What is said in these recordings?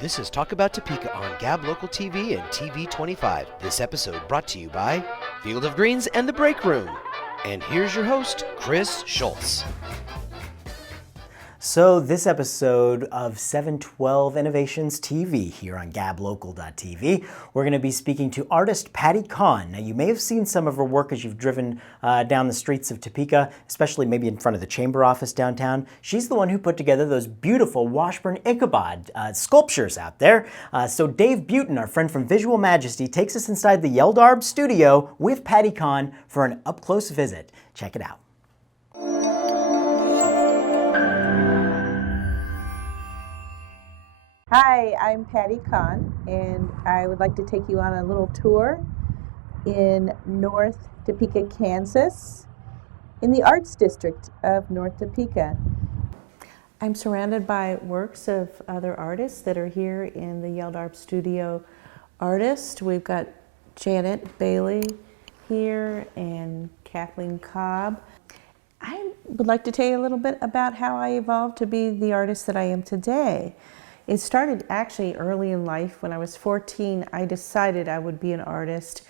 This is Talk About Topeka on Gab Local TV and TV 25. This episode brought to you by Field of Greens and The Break Room. And here's your host, Chris Schultz. So this episode of 712 Innovations TV here on gablocal.tv, we're going to be speaking to artist Patti Kahn. Now you may have seen some of her work as you've driven down the streets of Topeka, especially maybe in front of the chamber office downtown. She's the one who put together those beautiful Washburn Ichabod sculptures out there. So Dave Butin, our friend from Visual Majesty, takes us inside the Yeldarb studio with Patti Kahn for an up-close visit. Check it out. Hi, I'm Patti Kahn, and I would like to take you on a little tour in North Topeka, Kansas, in the Arts District of North Topeka. I'm surrounded by works of other artists that are here in the Yeldarb Studio Artist. We've got Janet Bailey here and Kathleen Cobb. I would like to tell you a little bit about how I evolved to be the artist that I am today. It started actually early in life. When I was 14, I decided I would be an artist.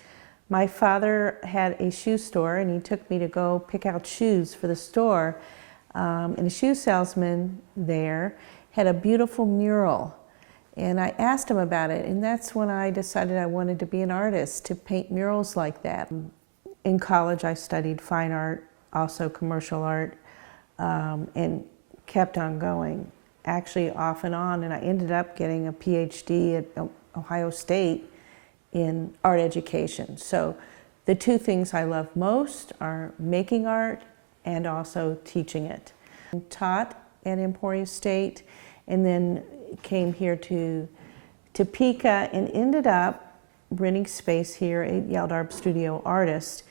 My father had a shoe store, and he took me to go pick out shoes for the store. And the shoe salesman there had a beautiful mural, and I asked him about it, and that's when I decided I wanted to be an artist, to paint murals like that. In college, I studied fine art, also commercial art, and kept on going. Actually off and on, and I ended up getting a PhD at Ohio State in art education. So the two things I love most are making art and also teaching it. I taught at Emporia State and then came here to Topeka and ended up renting space here at Yeldarb Studio Artist.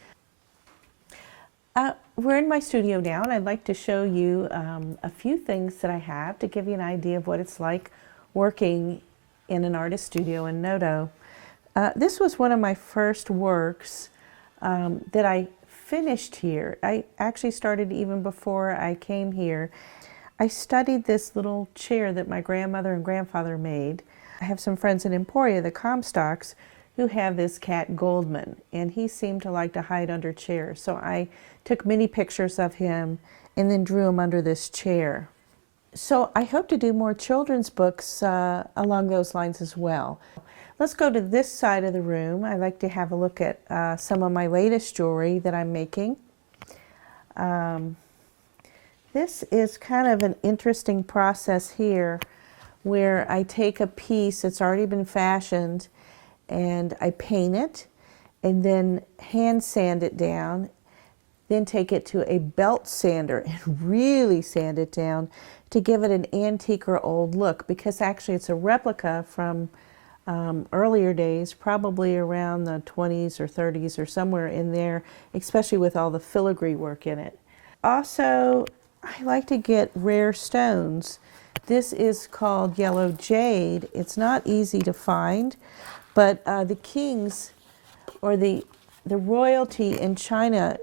We're in my studio now, and I'd like to show you a few things that I have to give you an idea of what it's like working in an artist studio in Noto. This was one of my first works that I finished here. I actually started even before I came here. I studied this little chair that my grandmother and grandfather made. I have some friends in Emporia, the Comstocks, who have this cat Goldman, and he seemed to like to hide under chairs. So I took many pictures of him and then drew him under this chair. So I hope to do more children's books along those lines as well. Let's go to this side of the room. I like to have a look at some of my latest jewelry that I'm making. This is kind of an interesting process here where I take a piece that's already been fashioned and I paint it and then hand sand it down, then take it to a belt sander and really sand it down to give it an antique or old look, because actually it's a replica from earlier days, probably around the 20s or 30s or somewhere in there, especially with all the filigree work in it. Also, I like to get rare stones. This is called yellow jade. It's not easy to find, but the kings or the royalty in China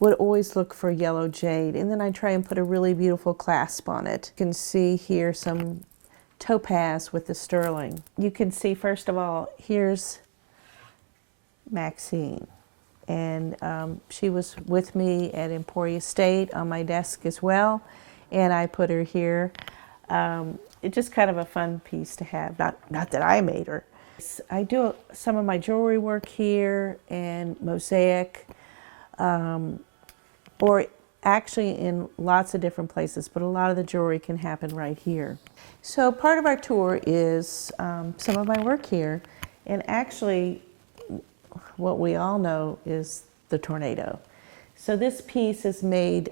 would always look for yellow jade, and then I try and put a really beautiful clasp on it. You can see here some topaz with the sterling. You can see, first of all, here's Maxine, and she was with me at Emporia State on my desk as well, and I put her here. It's just kind of a fun piece to have, not that I made her. I do some of my jewelry work here and mosaic, or actually in lots of different places, but a lot of the jewelry can happen right here. So part of our tour is some of my work here, and actually what we all know is the tornado. So this piece is made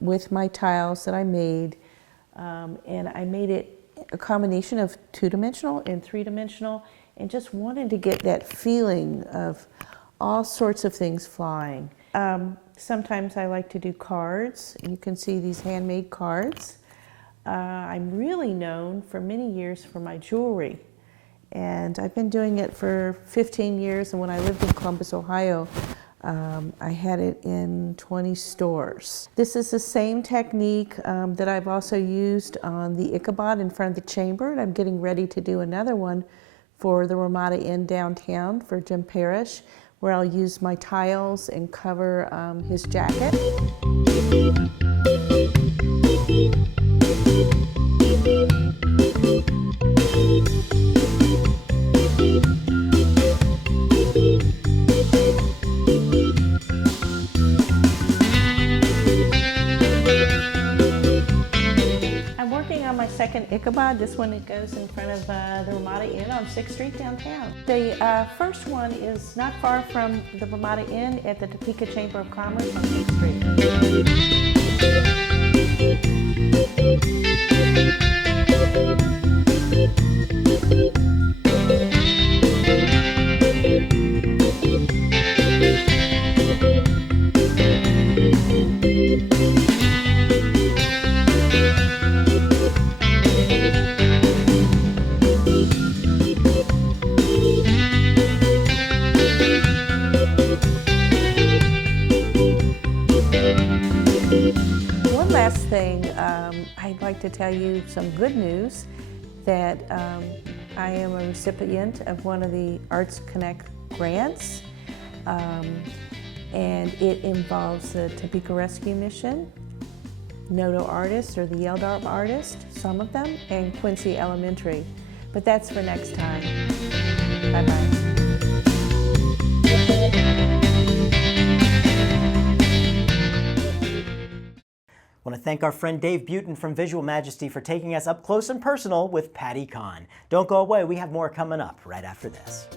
with my tiles that I made, and I made it a combination of two-dimensional and three-dimensional, and just wanted to get that feeling of all sorts of things flying. Sometimes I like to do cards. You can see these handmade cards. I'm really known for many years for my jewelry, and I've been doing it for 15 years, and when I lived in Columbus, Ohio, I had it in 20 stores. This is the same technique that I've also used on the Ichabod in front of the chamber, and I'm getting ready to do another one for the Ramada Inn downtown for Jim Parrish, where I'll use my tiles and cover his jacket. My second Ichabod. This one, it goes in front of the Ramada Inn on 6th Street downtown. The first one is not far from the Ramada Inn at the Topeka Chamber of Commerce on 6th Street. One last thing, I'd like to tell you some good news that I am a recipient of one of the Arts Connect grants, and it involves the Topeka Rescue Mission, Noto Artists or the Yeldar Artist, some of them, and Quincy Elementary. But that's for next time. Bye-bye. I want to thank our friend Dave Butin from Visual Majesty for taking us up close and personal with Patti Kahn. Don't go away, we have more coming up right after this.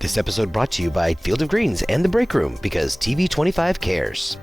This episode brought to you by Field of Greens and The Break Room, because TV 25 cares.